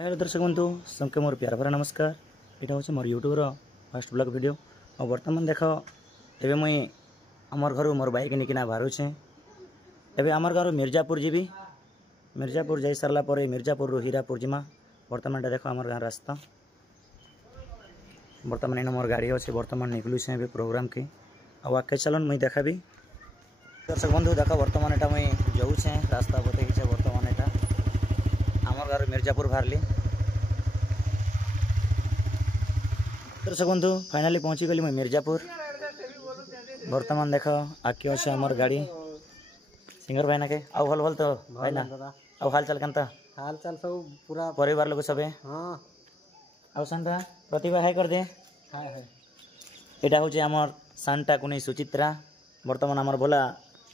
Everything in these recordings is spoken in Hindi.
हेलो दर्शक बंधु सबके मोर प्यार भरा नमस्कार। यहाँ हूँ मोर यूट्यूब फर्स्ट ब्लॉग वीडियो और बर्तमान देख एवं मुई आमर घर मोर बाइक निकिना बाहरुचे। एवं आमर घर मिर्जापुर जीवी मिर्जापुर जा सारा पर मिर्जापुर हीरापुर जिमा। बर्तमान देख आमर गाँव रास्ता बर्तमान इन मोर गाड़ी अच्छे बर्तमान निकलुचे ए प्रोग्राम की आगे चलन मुई देखा भी। दर्शक बंधु देख बर्तमान यहाँ मुई जाऊे रास्ता बतईचे बर्तमान यहाँ आमर घर मिर्जापुर बाहरली। दर्शक बंधु फाइनाली पहुँची गली मुई मिर्जापुर। बर्तमान देख आगे अच्छे आमर गाड़ी सिंगर भाई ना के आउ भल भल तो भाई ना आउ हाल चाल केनता हाल चाल सब पूरा परिवार लोग सबे हाँ आउ शांता प्रतिभा हाय कर दे हाय हाय। यहाँ हूँ आमर शांता कुनी सुचित्रा। बर्तमान आमर भोला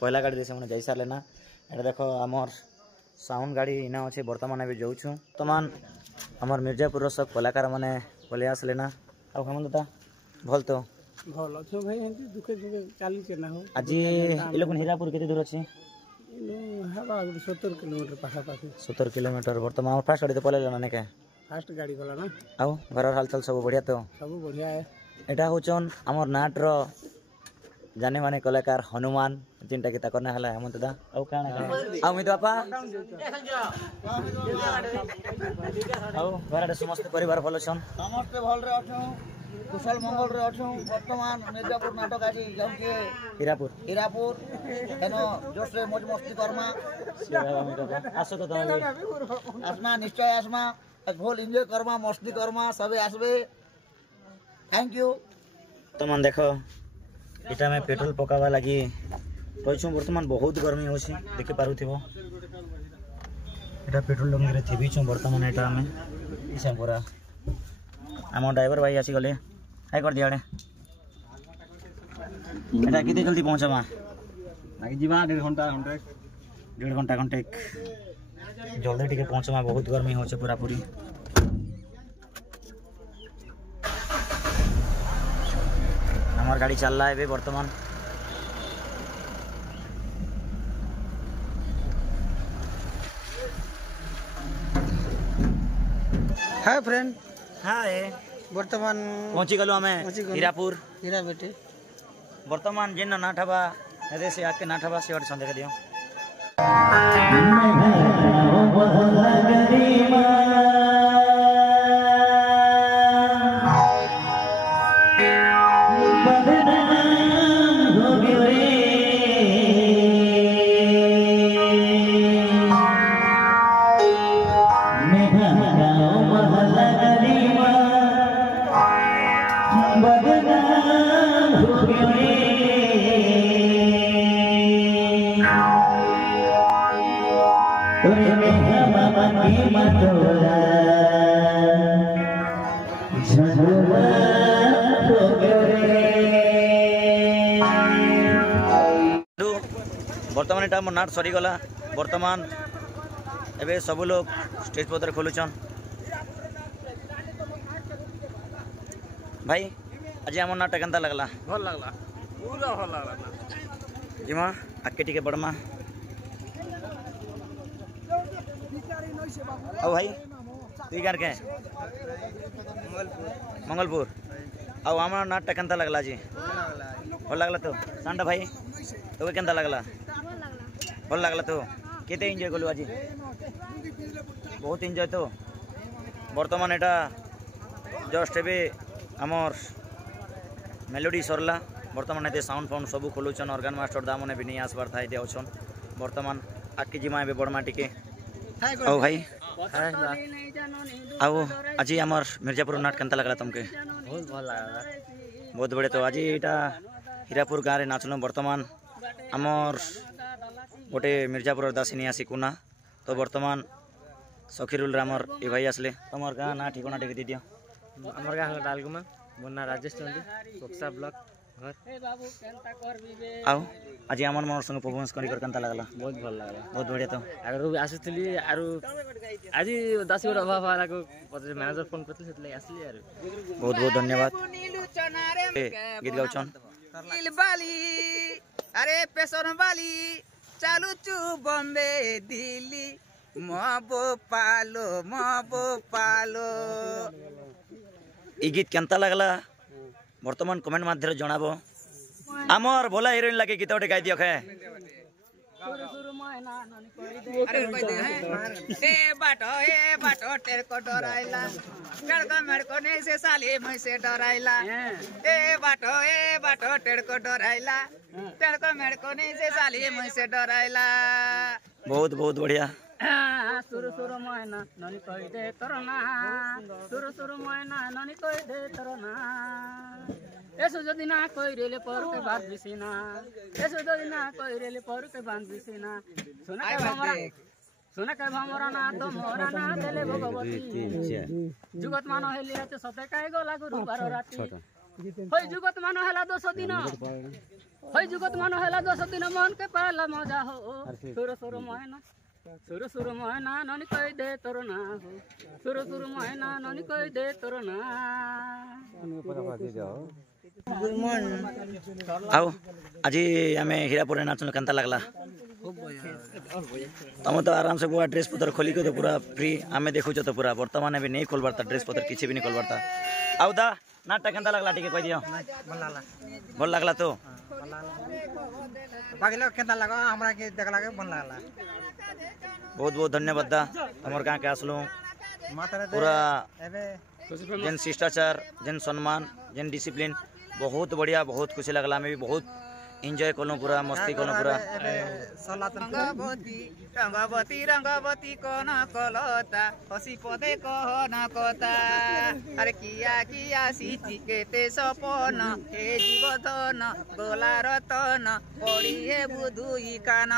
पहला गाड़ी से मैंने जाई सारे ना। यहाँ देख आमर साउंड गाड़ी इना अच्छे बर्तमान अभी जाऊँ। बर्तमान आमर मिर्जापुर सब कलाकार मैंने पलि आसले ना आउ हेमंत दा भल तो भल अच्छे भाई एमती दुखे दुखे चली के ना हो। आज ये लोग हीरापुर केते दूर अच्छे हवा 70 किलोमीटर पाखापाखि 70 किलोमीटर। बर्तमान फास्ट गाड़ी तो पलैल ना के फास्ट गाड़ी गला ना आउ घर हाल चाल सब बढ़िया तो सब बढ़िया है। यहाँ हूँ आमर नाटर जाने माने कलाकार हनुमान जिनटा कि करना है हेमंत दा आउ काना आउ मित बापा आउ घर समस्त परिवार भल छन समस्ते भल रे अछू कुशल मंगल रे अछू। वर्तमान मिर्जापुर नाटक आज जाऊँ हीरापुर हीरापुर एनो जोश रे मौज मस्ती करमा आसो तो तुम आसमा निश्चय आसमा भोल एंजॉय करमा मस्ती करमा सबे आसबे। Thank you. तुम देखो इटा में पेट्रोल पकावा लगी रही बर्तमान बहुत गर्मी हो देखि पारुथिबो। एटा पेट्रोल लगे थी बर्तमान यहाँ आम इसे पूरा आम ड्राइवर भाई आसी गले हाई कर दिया एटा कितने जल्दी पहुँचमा जीवा 1.5 घंटा 1.5 घंटा घंटे जल्दी टिके पहुँचमा बहुत गर्मी हो पूरा पूरी। हमार गाड़ी चल रहा है बर्तमान हाय फ्रेंड हाय वर्तमान पहुंची गलु हमें हीरापुर हीरा बेटे वर्तमान जिन नाठबा एदे से आके नाठबा से और संदेख दियो बर्तमान यहाँ मोर नाट सरीगला। बर्तमान एबे सब लोग स्टेज पत्र खोलुचन। भाई आज आम नाट केनता लगला भल लगला पूरा भल लगला जिमा आके टिके बढ़मा आओ भाई तुई गार के मंगलपुर आओ आम नाट केनता लगला जी भल लगला तो सांडा भाई तो केनता लगला भल लगला तो केते एंजॉय कलु आज बहुत एंजॉय तो। बर्तमान यहाँ जस्ट एबे आमर मेलोडी सरला। बर्तमान ये साउंड फाउंड सब खोलुचन ऑर्गन मास्टर दा मने भी नहीं आसबार था ये अच्छन। बर्तमान आके जिमा ए बड़मा टिके आओ भाई आओ आज आमर मिर्जापुर नाट केनता लगला तुमके बहुत भल लगला बहुत बढ़िया तो आज यहाँ हीरापुर गाँव में नाचल। बर्तमान आमर गोटे मिर्जापुर दासिनी आसी कुना तो बर्तमान सखीरुल आमर ये भाई आसले तुम गाँ ना ठिकाना टिके दियो आमर गाँव डालगुमा मोर ना राजेश चंदी कोक्सा ब्लॉक घर आओ आज आमर मन संग परफॉर्मेंस करी कर केनता लगला बहुत भल लगला बहुत बढ़िया तो आगु आसुली आरु आज 10 गोटा अभाव आराको पत्र मैनेजर फोन करथले सेतले आसली यार बहुत बहुत धन्यवाद। गीत गाउछन अरे पेशन वाली चालू चू बॉम्बे दिल्ली मो पालो ई गीत केनता लगला वर्तमान कमेंट माध्यम जनाबो आमर भोला हिरोइन लगे गीत गाई दियो खे ए बाटो टेरको डराइला गड़को मेड़को नहीं से साली मैं से डराइला ए बाटो टेरको डराइला टेरको मेड़को नहीं से साली मैं से डराइला। बहुत बहुत बढ़िया। सुरु सुरु मैना ननी कहि दे तोरना सुरु सुरु मैना ननी कहि दे तोरना यसो जदि ना कहिरेले परके बात बिसिना यसो जदि ना कहिरेले परके बात बिसिना सुना के भमरा ना तो मोरा ना देले भगवती जुगत मानो हेलिया ते सते काहे गला गुरु बार राती होय जुगत मानो हेला 200 दिन होय जुगत मानो हेला 200 दिन मन के पाला मजा हो सुरु सुरु मैना ननी कहि दे तोरना हो सुरु सुरु मैना ननी कहि दे तोरना। आओ आज आम हीरापुर नाचन केनता लगला तुम तो आराम से पूरा ड्रेस पत्र खोलिक तो पूरा फ्री आम देखु तो पूरा वर्तमान भी नहीं खोलबारता ड्रेस पत्र किसी भी नहीं खोलबारता। आउ दा नाटक केनता लगला टिके कह दियो भल लगला तो बाकी लोग केनता लगा हमरा के देखला के भल लागला। बहुत बहुत धन्यवाद दा हमर गाँव के आसलू पूरा जेन शिष्टाचार जेन सम्मान जेन डिसिप्लिन बहुत बढ़िया बहुत खुशी लगला हमें भी बहुत एंजॉय कलूँ पूरा मस्ती कलूँ पूरा। रंगवती कौन कलता हसी पदे कहन कता अरे किया सीटी केते सपन हे जीवधन गोला रतन पड़िए बुधुई कान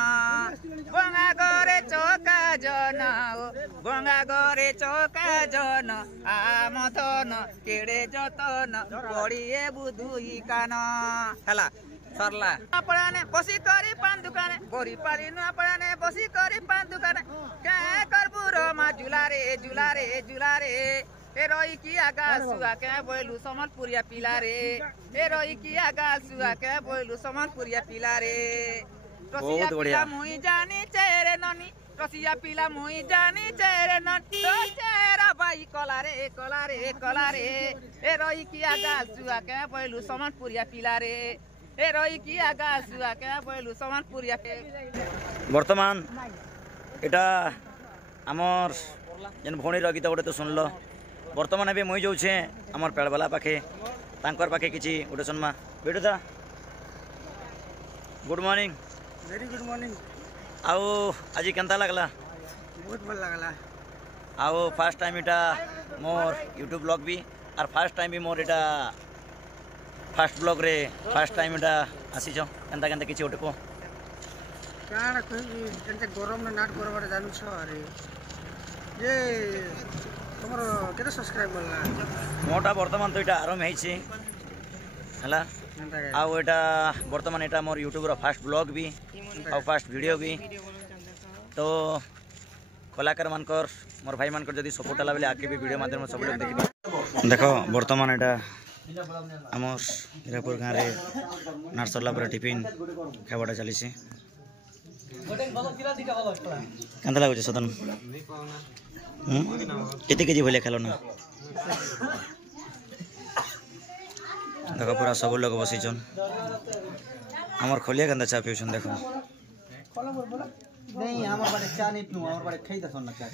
गंगा गरे चौका जन आमधन केड़े जतन पड़िए बुधुई कान हला सरला अपने बसी करी पान दुकाने गोरी पाली न अपने बसी करी पान दुकाने क्या करबू रमा जुलारे ए रोई किया गासुआ के बोलू समलपुरिया पिला रे ए रोई किया गासुआ के बोलू समलपुरिया पिला रे। बहुत बढ़िया मुई जानी चेहरे ननी रसिया पिला मुई जानी चेहरे ननी तो चेहरा बाई कला रे ए रोई किया गासुआ के बोलू समलपुरिया पिला रे ए रोई किया गासुआ के बोलू समलपुरिया के। वर्तमान एटा आमर जेन भौणी गीत गोटे तो सुनल वर्तमान भी मुई जाऊे आमर पेड़बाला पाखे तांकर पाखे किसी गोटे सुनमा बेटू दा good morning very good morning. आओ आज केनता लगला बहुत भल लागला आओ फर्स्ट टाइम इटा मोर यूट्यूब ब्लॉग भी और फर्स्ट टाइम भी मोर इटा फास्ट ब्लॉग रे फर्स्ट टाइम इटा आसीछ केनता केनता किसी गोटे को काना कहि केनते गरम ना नाट करबार जानू छ अरे ये तुमरो केते सब्सक्राइब बोलला मोटा वर्तमान तो इटा आरंभ हेछि हला आओ एटा वर्तमान एटा मोर यूट्यूब रो फर्स्ट ब्लॉग भी और फर्स्ट वीडियो भी तो कलाकार मानकर मोर भाई मानकर जदी सपोर्ट हला बेले आके भी वीडियो माध्यम सब लोग देखि देखो वर्तमान एटा आमर हीरापुर गाँव रे नाट सरला पर टिफिन खावाटा चली केनता लागुचे सदन केते केजी भले खेल ना देखो पूरा सब लोग बसीचन आमर खोलिया केनता चा पिउछन देखो नहीं हमर बारे चा नहीं पिउ हमर बारे खई दसन ना चा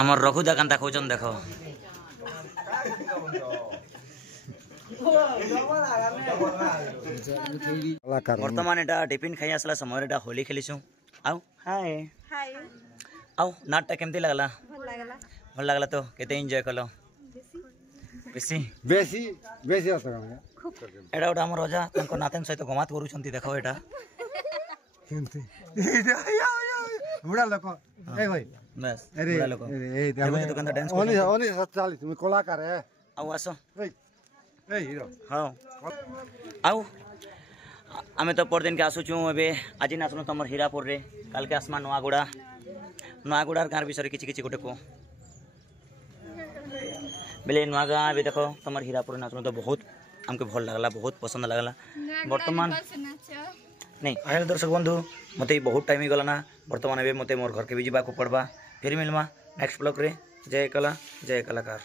आमर रघुदा केनता खोजन देखो वर्तमान एटा टिफिन खाई आसला समय एटा होली खेलीछु आउ हाय आउ नाटटा केमती लागला भल लागला तो केते एंजॉय कलो बेसी होता एटा ओटा हमर राजा तनको नातेन सहित गमात करूछंती देखो एटा केमती बुढ़ा लोक ए भाई बस अरे बुढ़ा लोक ए तो कंदा डांस ओनी 47 तुम कलाकार है आउ आसो ए हीरो हाँ आउ आमे तो परदिन के आसुचु एबे आज नाचनु तमर हीरापुर रे काल के आसमा नुआगुड़ार गाँव विषय किसी किसी गोटे को बेले नुआ गाँ भी देखो तमर हीरापुर नाचनु तो बहुत आमको भल लगला बहुत पसंद लगला बर्तमान नहीं आए दर्शक बंधु मत बहुत टाइम ही गलाना बर्तमान ए मत मोर घर के भी जावाक पड़वा फिर मिलमा नेक्स्ट ब्लॉग रे जय कला जय कलाकार।